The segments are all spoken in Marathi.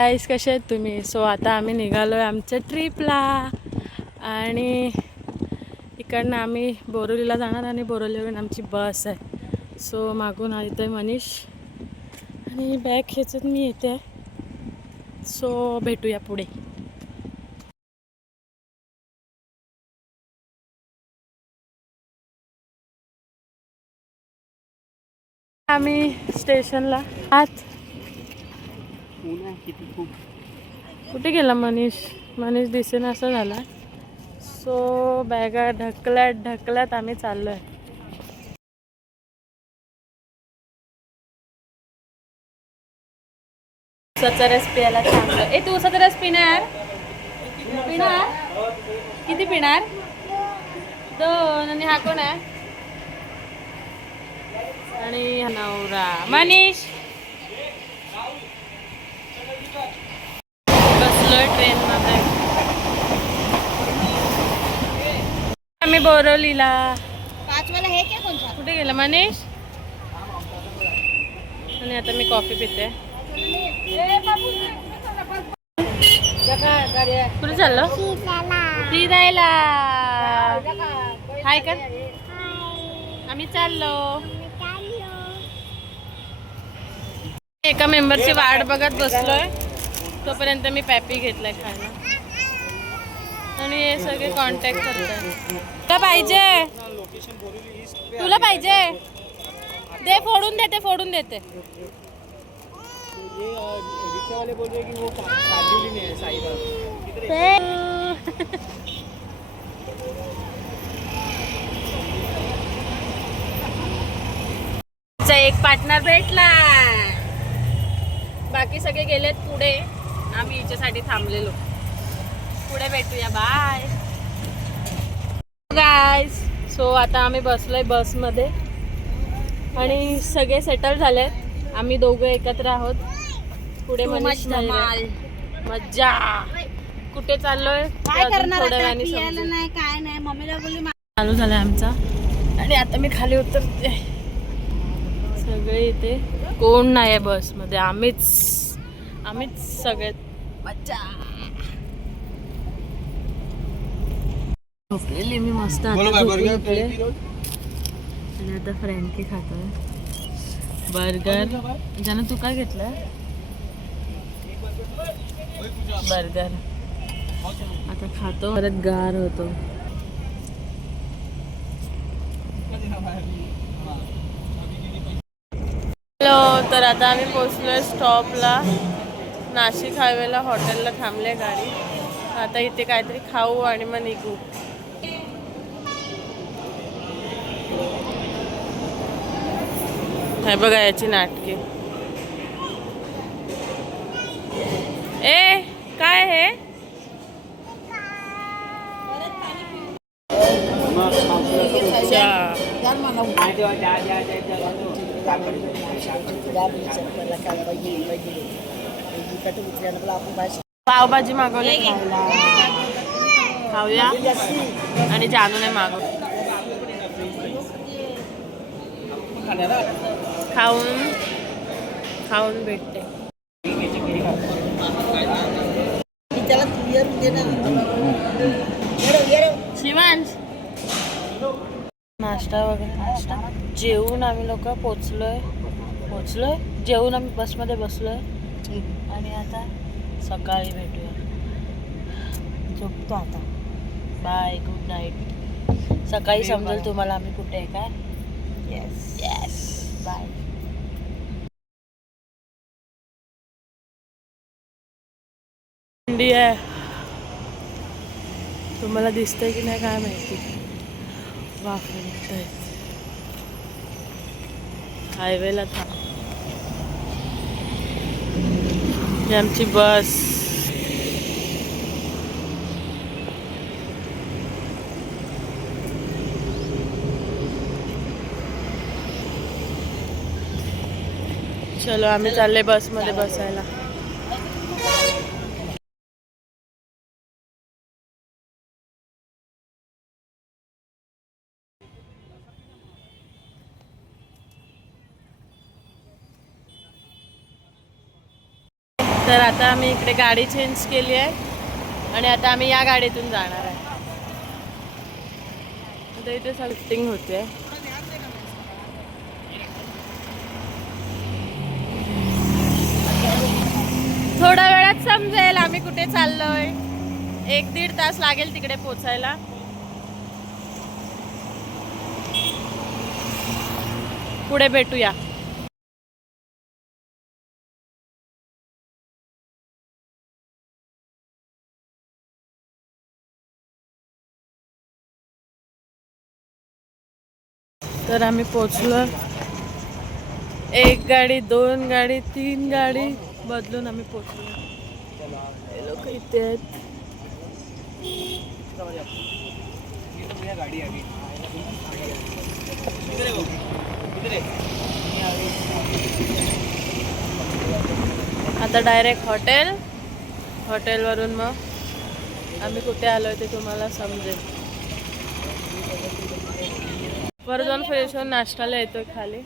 गाईस कसे आहेत तुम्ही? सो आता आम्ही निघालो आहे आमच्या ट्रिपला आणि इकडनं आम्ही बोरिवलीला जाणार आणि बोरिवलीवरून आमची बस आहे. सो मागून येतो आहे मनीष आणि बॅग खेचत मी येते. सो भेटूया पुढे. आम्ही स्टेशनला आत. कुठे गेला मनीष? मनीष दिसेना असं झाला. सो बॅगा ढकलत आम्ही चाललो आहे. उसाचा रस प्यायला चांगलं. तू उसाचा रस पिणार? किती पिणार? 2. आणि हा कोण आहे? आणि नवरा मनीष. बसलोय ट्रेन मध्ये आम्ही बोरिवलीला. कुठे गेला मनीष? आणि आता मी कॉफी पिते. कुठे चाललो? ती जायला. हाय कर. आम्ही चाललो. एका मेंबरची वाट बघत बसलोय. तोपर्यंत मी पॅपी घेतलाय खायला आणि हे सगळे कॉन्टॅक्ट करतात. तुला पाहिजे? तुला पाहिजे? दे, फोडून देते. एक पार्टनर भेटला. बाकी सगळे गेलेत पुढे. आम्ही हिच्यासाठी थांबलेलो. पुढे भेटूया. बाय गाईस. सो आता आम्ही बसलोय बसमध्ये आणि सगळे सेटल झालेत. आम्ही दोघं एकत्र आहोत. पुढे मनीष मज्जा. कुठे चाललोय? थोड्या वेळाने काय नाही. मम्मीला बोलली चालू झालाय आमचा आणि आता मी खाली उतरते. सगळे इथे कोण नाही आहे बसमध्ये. आम्हीच सगळे. मज्जा. झोपलेली मी मस्त. आणि आता फ्रँकी खातोय बर्गर. ज्यानं तू काय घेतलं? बर्गर. आता खातो परत गार होतो. हॅलो. तर आता आम्ही पोहोचलोय स्टॉपला. नाशिक हायवेला हॉटेलला थांबले गाडी. आता इथे काहीतरी खाऊ आणि मग निघू. हे बघा याची नाटके. काय हे? पावभाजी मागवली खायला. खाऊया. आणि जानूने मागवली. खाऊन भेटते. शिवांश. नाश्ता वगैरे जेवून आम्ही लोक पोचलोय. जेवून आम्ही बसमध्ये बसलोय आणि आता सकाळी भेटूया. झोपतो आता. बाय. Good night. सकाळी समजेल तुम्हाला आम्ही कुठे आहे काय. येस. बाय. इंडिया. तुम्हाला दिसतंय की नाही काय माहिती. वाफे निघतायत. हायवेला थांब. ही आमची बस. चलो आम्ही चालले बसमध्ये बसायला. तर आता आम्ही इकडे गाडी चेंज केली आहे आणि आता आम्ही या गाडीतून जाणार आहे. आता इथे शिफ्टिंग होते. थोड्या वेळात समजेल आम्ही कुठे चाललोय. 1-1.5 तास लागेल तिकडे पोचायला. पुढे भेटूया. तर आम्ही पोचलो. 1 गाडी, 2 गाडी, 3 गाडी बदलून आम्ही पोचलो. हे लोक इथे आहेत. आता डायरेक्ट हॉटेलवरून मग आम्ही कुठे आलोय ते तुम्हाला समजेल. वर जाऊन फ्रेश होऊन नाश्त्याला येतोय खाली.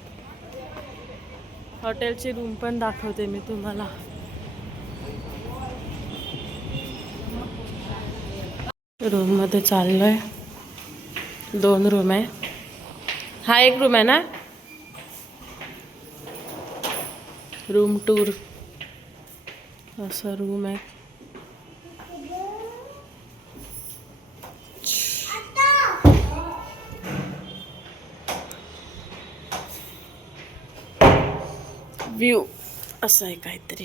हॉटेलची रूम पण दाखवते मी तुम्हाला. रूम मध्ये चाललोय. 2 रूम आहे. हा 1 रूम आहे ना. रूम टूर असा रूम आहे. व्ह्यू असं आहे काहीतरी.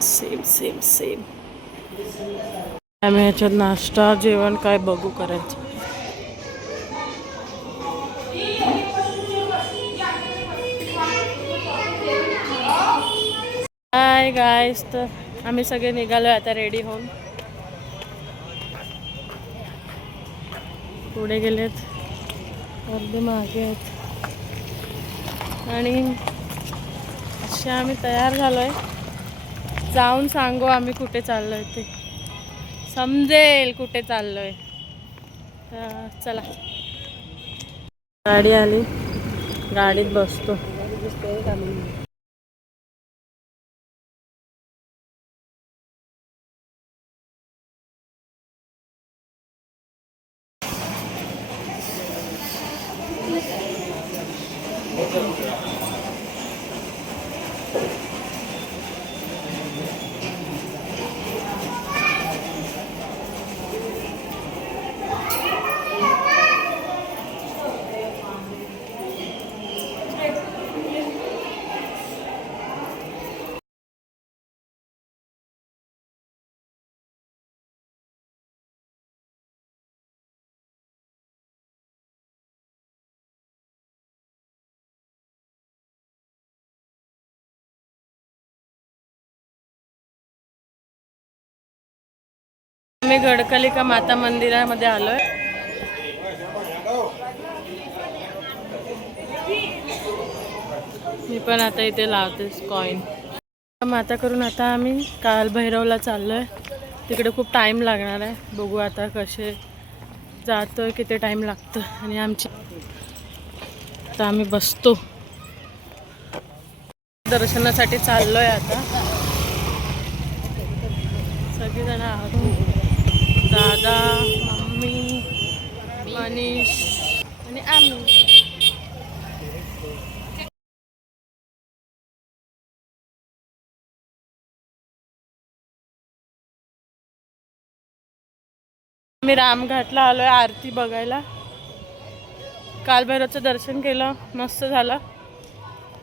सेम आम्ही ह्याच्यात नाश्ता जेवण काय बघू करायचं. हाय गाईस, तर आम्ही सगळे निघालोय आता रेडी होऊन. पुढे गेलेत, अर्धे मागे आहेत आणि असे आम्ही तयार झालोय. जाऊन सांगू आम्ही कुठे चाललोय ते समजेल कुठे चाललोय. तर चला, गाडी आली, गाडीत बसतो. आम्ही गडकलिका माता मंदिरामध्ये आलोय. मी पण आता इथे लावतेस कॉइन. माता करून आता आम्ही कालभैरवला चाललोय. तिकडे खूप टाइम लागणार आहे. बघू आता कसे जातोय, किती टाइम लागतो. आणि आमची आता आम्ही बसतो. दर्शनासाठी चाललोय आता. सगळेजण आहोत. दादा, मम्मी, मनीष आणि आम्ही. आम्ही रामघाटला आलोय आरती बघायला. कालभैरवचं दर्शन केलं, मस्त झालं.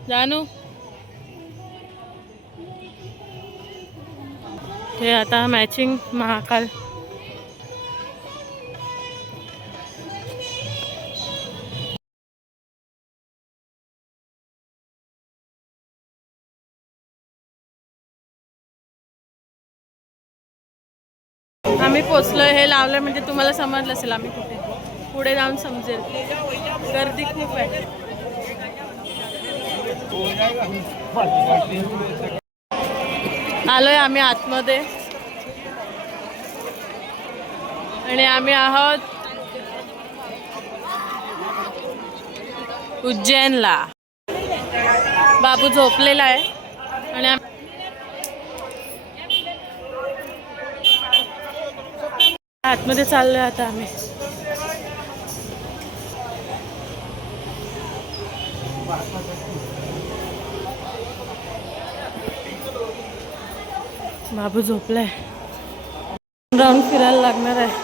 जानू हे आता मॅचिंग महाकाल. आम्ही पोचलोय. हे लावलं म्हणजे तुम्हाला समजलं असेल आम्ही कुठे. पुढे जाऊन समजेल. गर्दी खूप आहे. आलोय आम्ही आतमध्ये आणि आम्ही आहोत उज्जैनला. बाबू झोपलेला आहे आणि आतमध्ये चाललोय आता आम्ही. बाबू झोपलाय. राऊंड फिरायला लागणार आहे.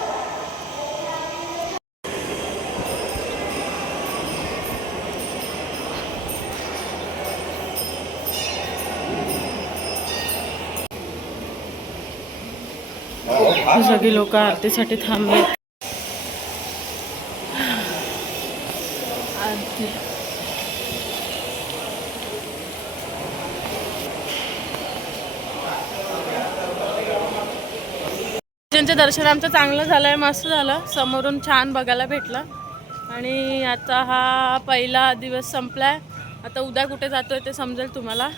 सगळी लोक आरतीसाठी थांबले. आरती त्यांचं दर्शन आमचं चांगलं झालंय, मस्त झालं. समोरून छान बघायला भेटलं. आणि आता हा पहिला दिवस संपलाय. आता उद्या कुठे जातोय ते समजेल तुम्हाला.